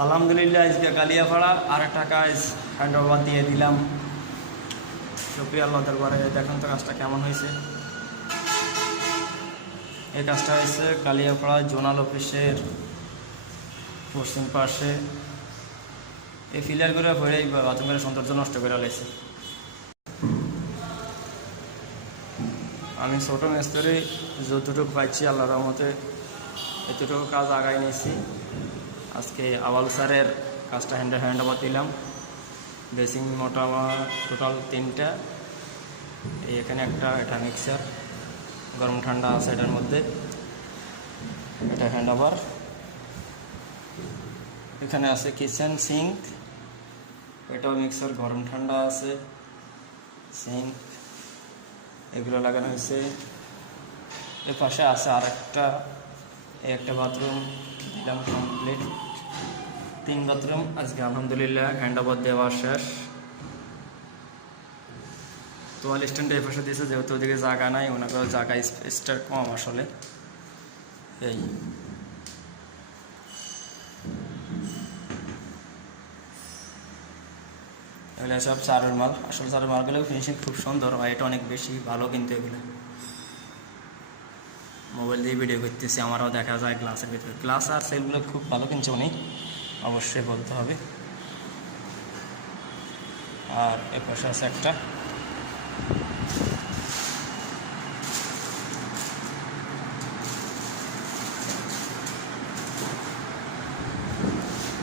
আলহামদুলিল্লাহ আজকে কালিয়াপাড়া আর একটা কাজ হ্যান্ডওভার দিয়ে দিলাম। শুক্রিয়া আল্লাহ দরবারে। দেখুন তো কাজটা কেমন হয়েছে। এই কাজটা হয়েছে কালিয়াপাড়া জোনাল অফিসের পশ্চিম পাশে। এই ফিলার করে ভরে এই বাথরুমের সৌন্দর্য নষ্ট করে লাইছে। আমি ছোটো মিস্ত্রি যতটুকু পাইছি আল্লাহর রহমতে এতটুকু কাজ আগাই নিয়েছি। আজকে আওয়াল স্যারের কাজটা হ্যান্ডওভার দিলাম। বেসিং মোটা টোটাল 3টা। এই এখানে একটা, এটা মিক্সার, গরম ঠান্ডা আছে এটার মধ্যে, এটা হ্যান্ডওভার। এখানে আছে কিচেন সিঙ্ক, এটাও মিক্সার, গরম ঠান্ডা আছে, সিঙ্ক এগুলো লাগানো হয়েছে। এর পাশে আছে আর একটা বাথরুম দিলাম কমপ্লিট। 3 বাথরুম আজকে আলহামদুলিল্লাহ হ্যান্ডওভার দেওয়া শেষ। তোয়াল স্ট্যান্ডে এই পাশে দিয়েছে, যেহেতু ওদিকে জায়গা নাই, ওনাকে জায়গা স্পেসটার কম আসলে। এই এগুলো সব চারের মাল। আসলে চারের মালগুলো ফিনিশিং খুব সুন্দর, আর এটা অনেক বেশি ভালো। কিন্তু এগুলো মোবাইল দিয়ে ভিডিও করতেছি, আমারও দেখা যায় গ্লাসের ভিতরে। গ্লাস আর সেলগুলো খুব ভালো কিনছে উনি, অবশ্যই বলতে হবে। আর এ পাশে আছে একটা,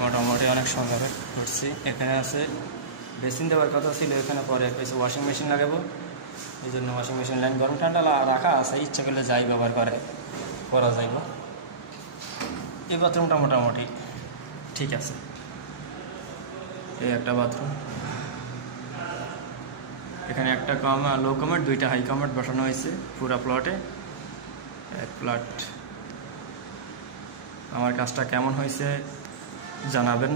মোটামুটি অনেক সুন্দর করছি। এখানে আছে বেসিন দেওয়ার কথা ছিল, এখানে পরে কিছু ওয়াশিং মেশিন লাগাবো, এই জন্য ওয়াশিং মেশিন লাইন গরম ঠান্ডা রাখা আছে, ইচ্ছা করলে যাই ব্যবহার করা যাইব। এই বাথরুমটা মোটামুটি ঠিক আছে। এই একটা বাথরুম, এখানে একটা লো কমেট, 2টা হাই কমেট বসানো হয়েছে পুরো প্লটে। এক প্লট। আমার কাজটা কেমন হয়েছে জানাবেন।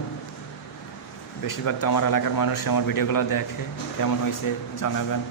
বেশিরভাগ তো আমার এলাকার মানুষ আমার ভিডিওগুলো দেখে, কেমন হয়েছে জানাবেন।